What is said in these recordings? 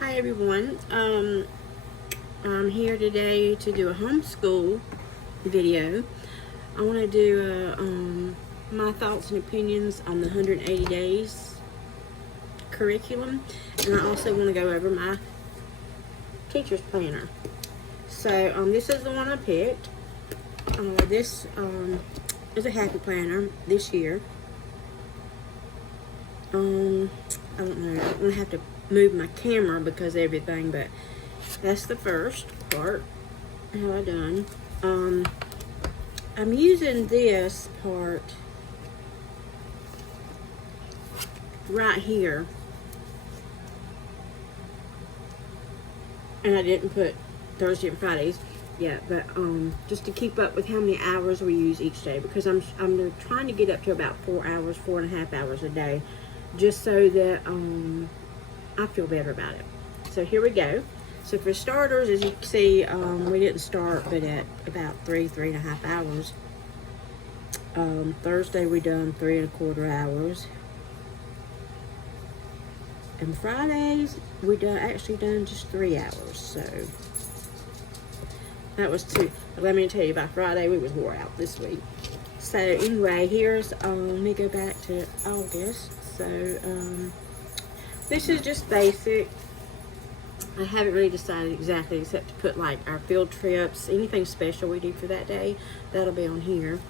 Hi everyone. I'm here today to do a homeschool video. I want to do my thoughts and opinions on the 180 days curriculum, and I also want to go over my teacher's planner. So this is the one I picked. This is a happy planner this year. I don't know. I'm gonna have to move my camera because of everything, but that's the first part. How I done. I'm using this part right here, and I didn't put Thursday and Fridays yet, but just to keep up with how many hours we use each day, because I'm trying to get up to about 4 hours, 4.5 hours a day, just so that I feel better about it. So here we go. So for starters, as you can see, we didn't start but at about 3.5 hours. Thursday we done 3.25 hours. And Fridays we actually done just 3 hours. So that was two. Let me tell you, by Friday we was wore out this week. So anyway, here's let me go back to August. So this is just basic. I haven't really decided exactly, except to put like our field trips, anything special we do for that day, that'll be on here.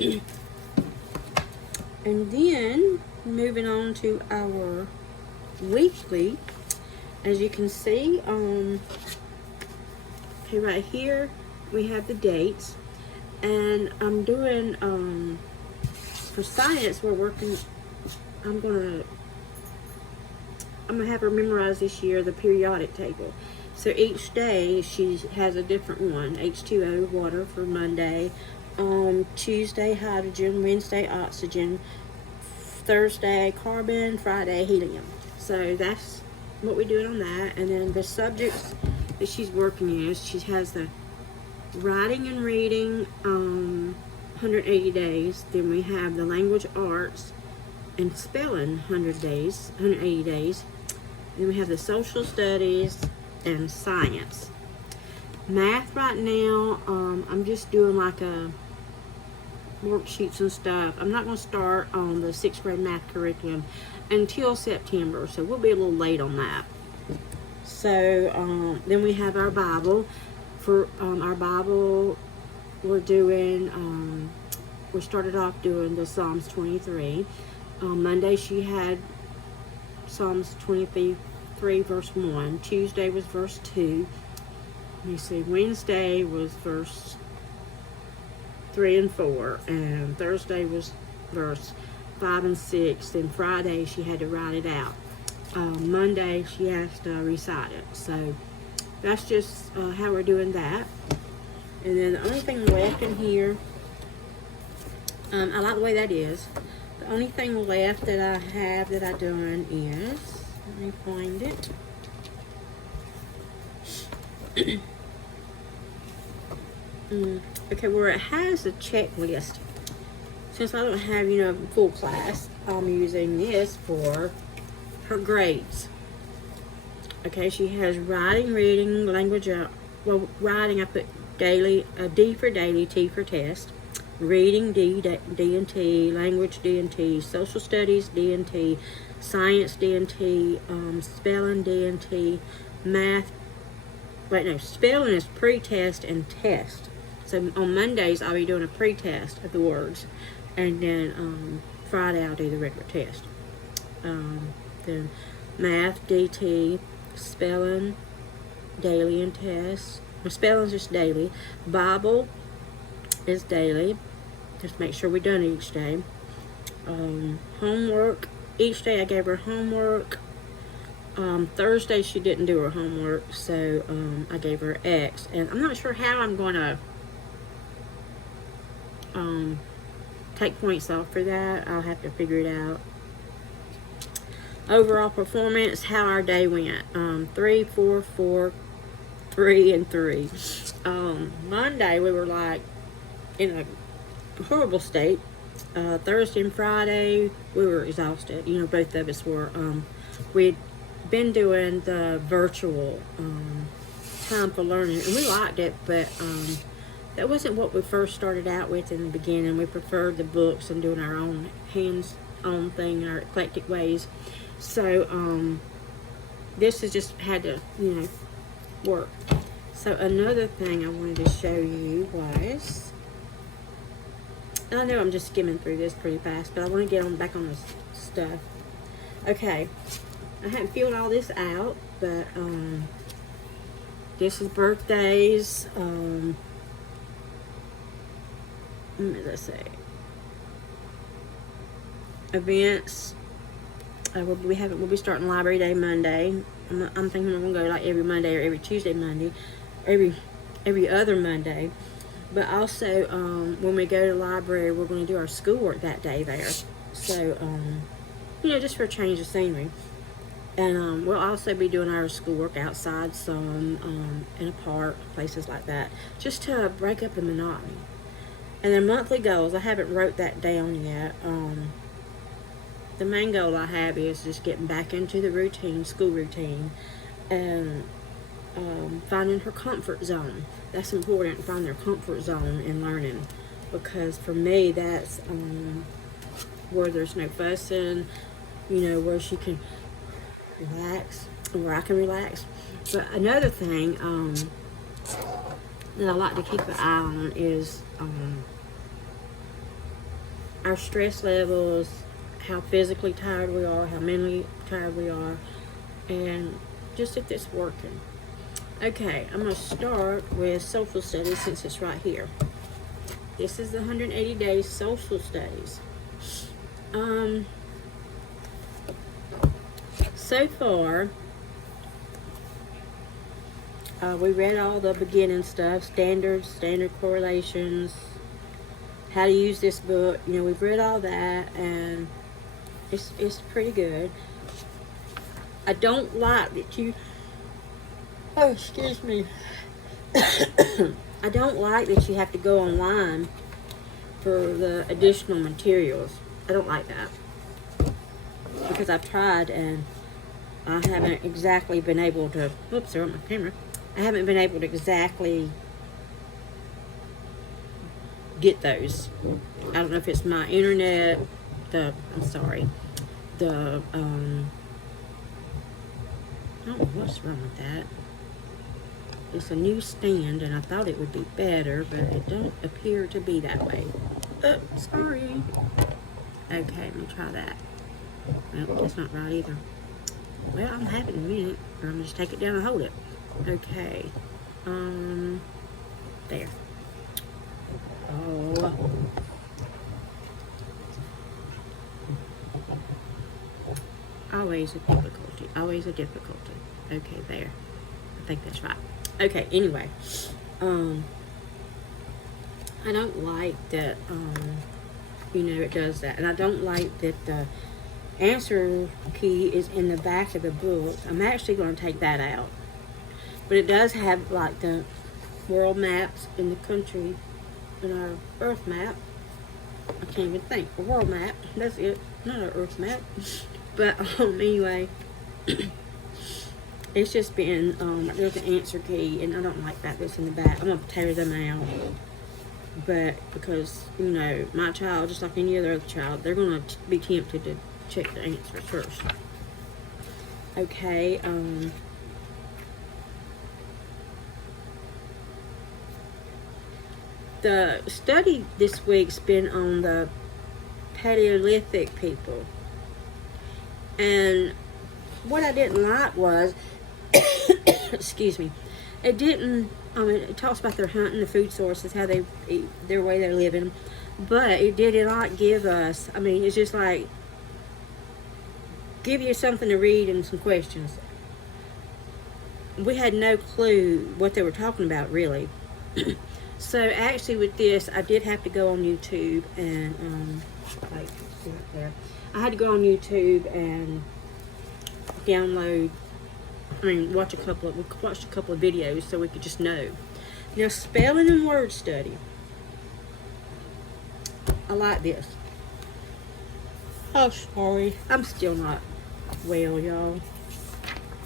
And then moving on to our weekly, as you can see, okay, right here we have the dates, and I'm doing for science we're working. I'm gonna have her memorize this year the periodic table. So each day she has a different one. H2O, water, for Monday. Tuesday, hydrogen. Wednesday, oxygen. Thursday, carbon. Friday, helium. So that's what we're doing on that. And then the subjects that she's working is, she has the writing and reading, 180 days. Then we have the language arts and spelling, 180 days. Then we have the social studies and science. Math right now, I'm just doing like a worksheets and stuff. I'm not going to start on the 6th grade math curriculum until September, so we'll be a little late on that. So then we have our Bible. For our Bible, we're doing, we started off doing the Psalms 23. Monday she had Psalms 23 verse 1. Tuesday was verse 2. Let me see. Wednesday was verse 3 and 4. And Thursday was verse 5 and 6. Then Friday she had to write it out. Monday she has to recite it. So that's just how we're doing that. And then the only thing left in here, I like the way that is. The only thing left that I have that I done is, let me find it. Okay, where it has a checklist. Since I don't have, full class, I'm using this for her grades. Okay, she has writing, reading, language, writing I put daily, D for daily, T for test. Reading, D and T, language, D and T, social studies, D and T, science, D and T, spelling, D and T, math, spelling is pre-test and test. So on Mondays I'll be doing a pre-test of the words, and then Friday I'll do the regular test. Then math, DT, spelling, daily and test. Spelling's just daily. Bible is daily. Just make sure we're done each day. Homework. Each day I gave her homework. Thursday she didn't do her homework, so I gave her X. And I'm not sure how I'm going to take points off for that. I'll have to figure it out. Overall performance, how our day went. 3, 4, 4, 3, and 3. Monday we were like in a horrible state. Thursday and Friday we were exhausted. Both of us were. We'd been doing the virtual time for learning, and we liked it, but that wasn't what we first started out with in the beginning. We preferred the books and doing our own hands-on thing in our eclectic ways. So this has just had to, work. So another thing I wanted to show you was, I know I'm just skimming through this pretty fast, but I want to get back on this stuff. Okay, I haven't filled all this out, but this is birthdays. Let's see, events. We'll be starting Library Day Monday. I'm thinking we're gonna go like every Monday or every Tuesday Monday, every other Monday. But also, when we go to the library, we're going to do our schoolwork that day there. So, just for a change of scenery. And we'll also be doing our schoolwork outside some, in a park, places like that, just to break up the monotony. And their monthly goals, I haven't wrote that down yet. The main goal I have is just getting back into the routine, school routine, and finding her comfort zone. That's important, find their comfort zone in learning, because for me that's where there's no fussing, where she can relax, where I can relax. But another thing that I like to keep an eye on is our stress levels, how physically tired we are, how mentally tired we are, and just if it's working. Okay, I'm going to start with social studies since it's right here. This is the 180 days social studies. So far, we read all the beginning stuff, standard correlations, how to use this book. We've read all that, and it's pretty good. I don't like that you... Oh, excuse me. I don't like that you have to go online for the additional materials. I don't like that. Because I've tried and I haven't exactly been able to... Oops, they're on my camera. I haven't been able to exactly get those. I don't know if it's my internet, I don't know what's wrong with that. It's a new stand, and I thought it would be better, but it don't appear to be that way. Oh, sorry. Okay, let me try that. Well, that's not right either. Well, I'm having a minute, or I'm gonna just take it down and hold it. Okay. There. Oh. Always a difficulty. Always a difficulty. Okay, there. I think that's right. Okay, anyway. I don't like that, it does that. And I don't like that the answer key is in the back of the book. I'm actually going to take that out. But it does have, like, the world maps in the country, in our earth map. I can't even think. A world map. That's it. Not an earth map. But, anyway, it's just been, there's an answer key, and I don't like that that's in the back. I'm going to tear them out. But, because, my child, just like any other child, they're going to be tempted to check the answers first. Okay, the study this week's been on the Paleolithic people. And what I didn't like was, excuse me, it talks about their hunting, the food sources, how they eat, their way they're living, but it did not give us, it's just like, give you something to read and some questions. We had no clue what they were talking about, really. So actually with this, I did have to go on YouTube and, I had to go on YouTube and watch a couple of videos so we could just know. Now, spelling and word study. I like this. Oh, sorry. I'm still not well, y'all.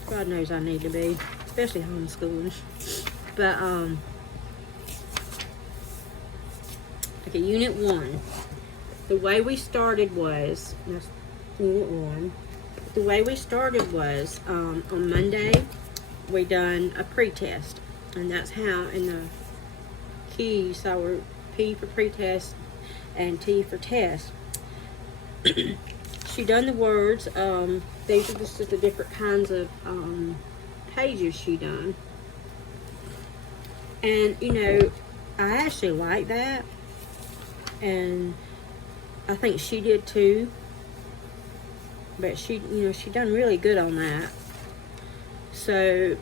God knows I need to be, especially homeschooling. But, okay, Unit 1. The way we started was, that's Unit 1. The way we started was, on Monday, we done a pre-test. And that's how, in the keys, I were P for pre-test and T for test. She done the words. These are just the different kinds of pages she done. And, you know, I actually like that. And I think she did too. But she, you know, she done really good on that. So,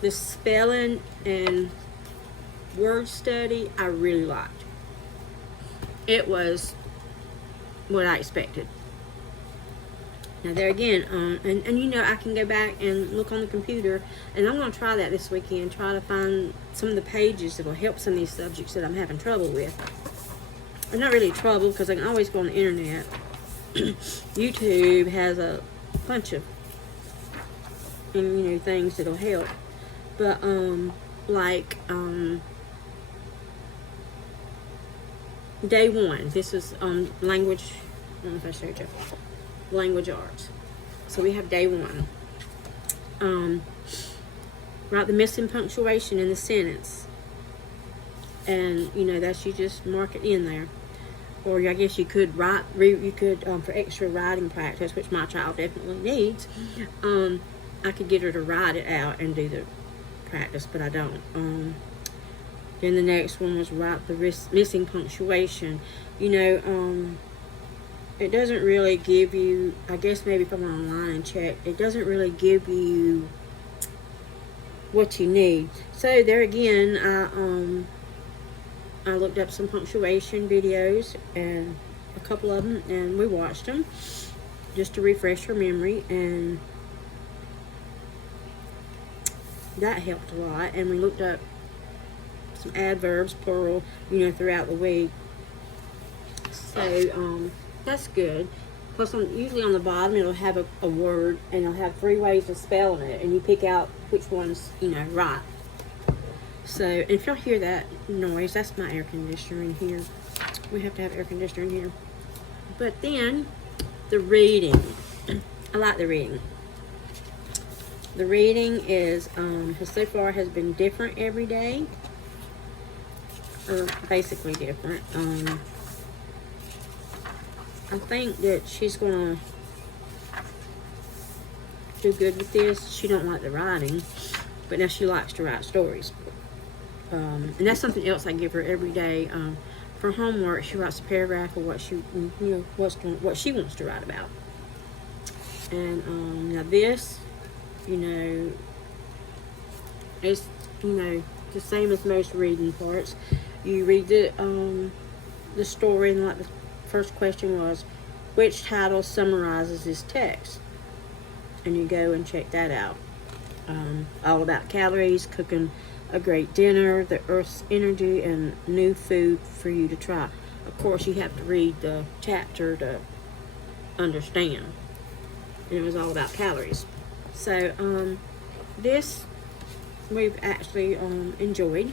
the spelling and word study, I really liked. It was what I expected. Now there again, and you know, I can go back and look on the computer, and I'm going to try that this weekend, try to find some of the pages that will help some of these subjects that I'm having trouble with. Or not really trouble, because I can always go on the internet. YouTube has a bunch of, you know, things that'll help. But, like, day 1, this is language, I don't know if I showed you, language arts. So we have day 1. Write the missing punctuation in the sentence. And, you know, that's, you just mark it in there. Or I guess you could write, you could, for extra writing practice, which my child definitely needs, I could get her to write it out and do the practice, but I don't. Then the next one was write the missing punctuation. You know, it doesn't really give you, I guess maybe if I'm online and check, it doesn't really give you what you need. So there again, I looked up some punctuation videos, and a couple of them, and we watched them just to refresh her memory, and that helped a lot. And we looked up some adverbs, plural, you know, throughout the week. So that's good. Plus, usually on the bottom it'll have a word, and it'll have 3 ways of spelling it, and you pick out which one's, you know, right. So if y'all hear that noise, that's my air conditioner in here. We have to have air conditioner in here. But then the reading, I like the reading. The reading is so far has been different every day, or basically different. I think that she's gonna do good with this. She don't like the writing, but now she likes to write stories. And that's something else I give her every day. For homework, she writes a paragraph of what she, you know, what she wants to write about. And now this, you know, it's, you know, the same as most reading parts. You read the story, and like the first question was, which title summarizes this text? And you go and check that out. All about calories, cooking a great dinner, the Earth's energy, and new food for you to try. Of course, you have to read the chapter to understand. And it was all about calories. So, this we've actually enjoyed.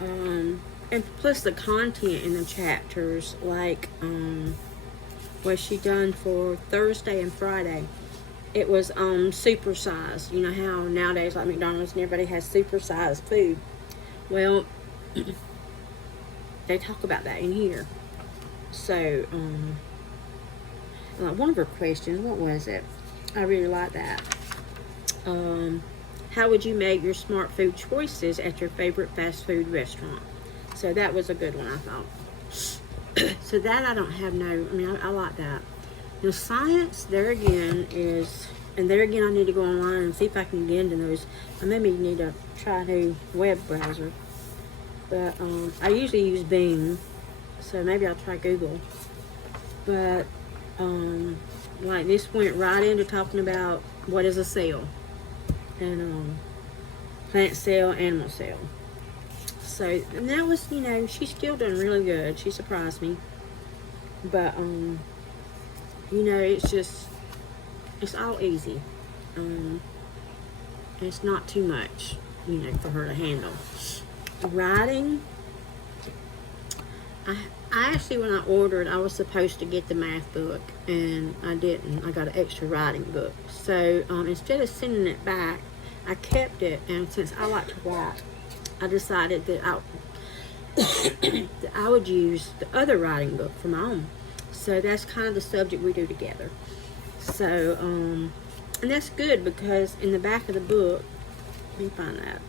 And plus the content in the chapters, like what she done for Thursday and Friday. It was supersized. You know how nowadays, like McDonald's and everybody has supersized food. Well, they talk about that in here. So, one of her questions, what was it? I really like that. How would you make your smart food choices at your favorite fast food restaurant? So that was a good one, I thought. So that I don't have no, I mean, I like that. Now science, there again is, and there again I need to go online and see if I can get into those. I maybe need to try a new web browser. But I usually use Bing, so maybe I'll try Google. But like this went right into talking about what is a cell. And plant cell, animal cell. So, and that was, you know, she's still done really good. She surprised me. But, you know, it's just, It's all easy. It's not too much, for her to handle. Writing, I actually, when I ordered, I was supposed to get the math book, and I didn't. I got an extra writing book. So instead of sending it back, I kept it, and since I like to write, I decided that that I would use the other writing book for my own. So that's kind of the subject we do together. So, and that's good because in the back of the book, let me find that.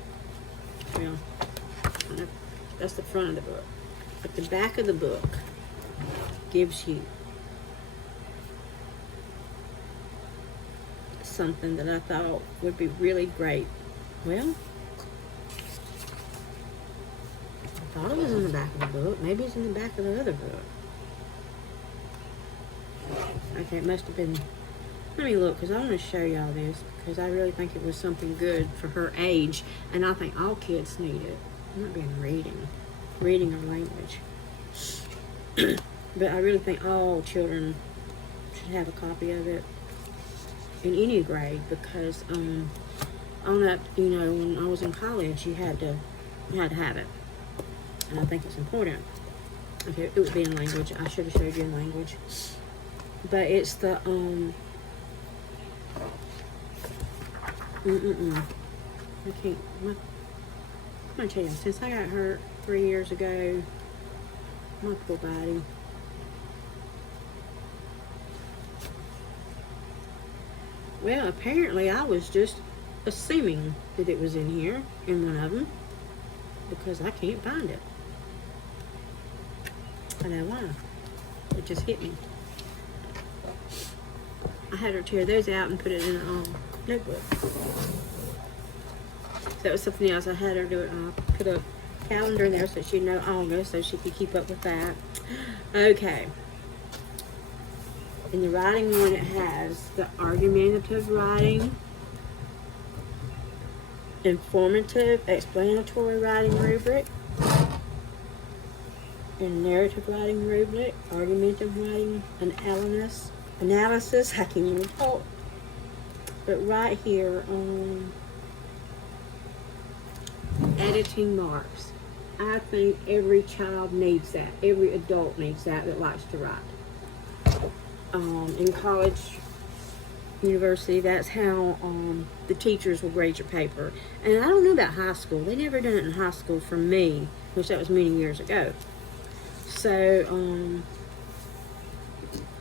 Well, that's the front of the book. But the back of the book gives you something that I thought would be really great. Well, I thought it was in the back of the book. Maybe it's in the back of the other book. Okay, it must have been. Let me look, because I want to show y'all this, because I really think it was something good for her age, and I think all kids need it. It might be in reading or language. But I really think all children should have a copy of it in any grade, because on that, when I was in college, you had to have it, and I think it's important. Okay, it would be in language. I should have showed you in language, but it's the I can't. I'm gonna tell you, since I got hurt 3 years ago, my poor body. Well, apparently I was just assuming that it was in here, in one of them, because I can't find it. I know why. It just hit me. I had her tear those out and put it in a notebook. So that was something else. I had her do it. I put a calendar in there so she'd know August, so she could keep up with that. Okay. In the writing one, it has the argumentative writing, informative, explanatory writing rubric, and narrative writing rubric, argumentative writing, analysis. I can't even talk. But right here on editing marks, I think every child needs that. Every adult needs that likes to write. In college, university, that's how the teachers will grade your paper. And I don't know about high school. They never done it in high school for me, which that was many years ago. So,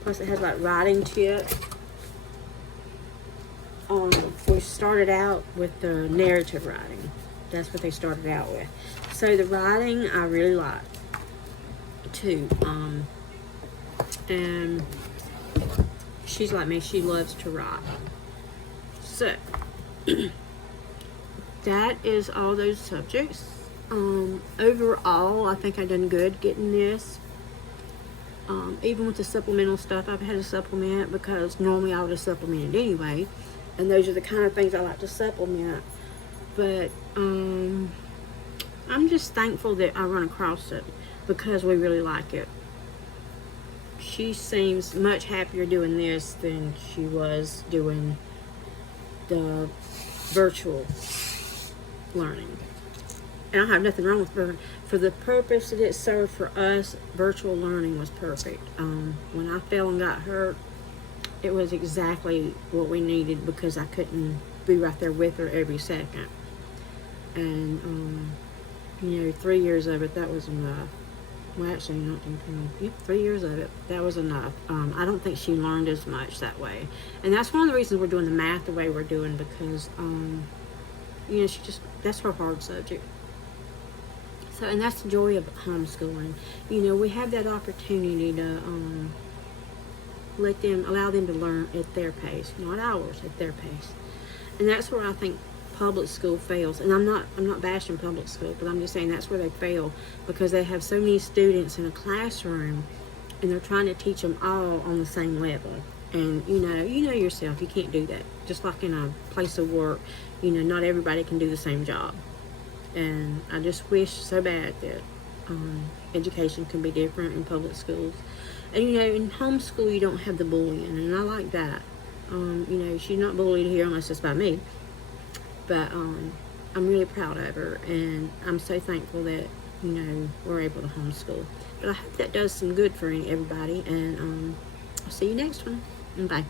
plus it has like writing tips. We started out with the narrative writing. That's what they started out with. So the writing I really like too. And she's like me, she loves to write. So that is all those subjects. Overall, I think I done good getting this. Even with the supplemental stuff, I've had to supplement because normally I would have supplemented anyway. And those are the kind of things I like to supplement. But I'm just thankful that I run across it because we really like it. She seems much happier doing this than she was doing the virtual learning. And I have nothing wrong with her. For the purpose that it served for us, virtual learning was perfect. When I fell and got hurt, it was exactly what we needed because I couldn't be right there with her every second. And, 3 years of it, that was enough. Well, actually, not 3 years of it, that was enough. I don't think she learned as much that way. And that's one of the reasons we're doing the math the way we're doing because, that's her hard subject. So, and that's the joy of homeschooling. We have that opportunity to allow them to learn at their pace, not ours, at their pace. And that's where I think public school fails. And I'm not bashing public school, but I'm just saying that's where they fail because they have so many students in a classroom and they're trying to teach them all on the same level. And you know yourself, you can't do that. Just like in a place of work, not everybody can do the same job. And I just wish so bad that education can be different in public schools. And in homeschool you don't have the bullying, and I like that. You know, she's not bullied here unless it's by me. But I'm really proud of her, and I'm so thankful that, you know, we're able to homeschool. But I hope that does some good for everybody, and I'll see you next one. Bye.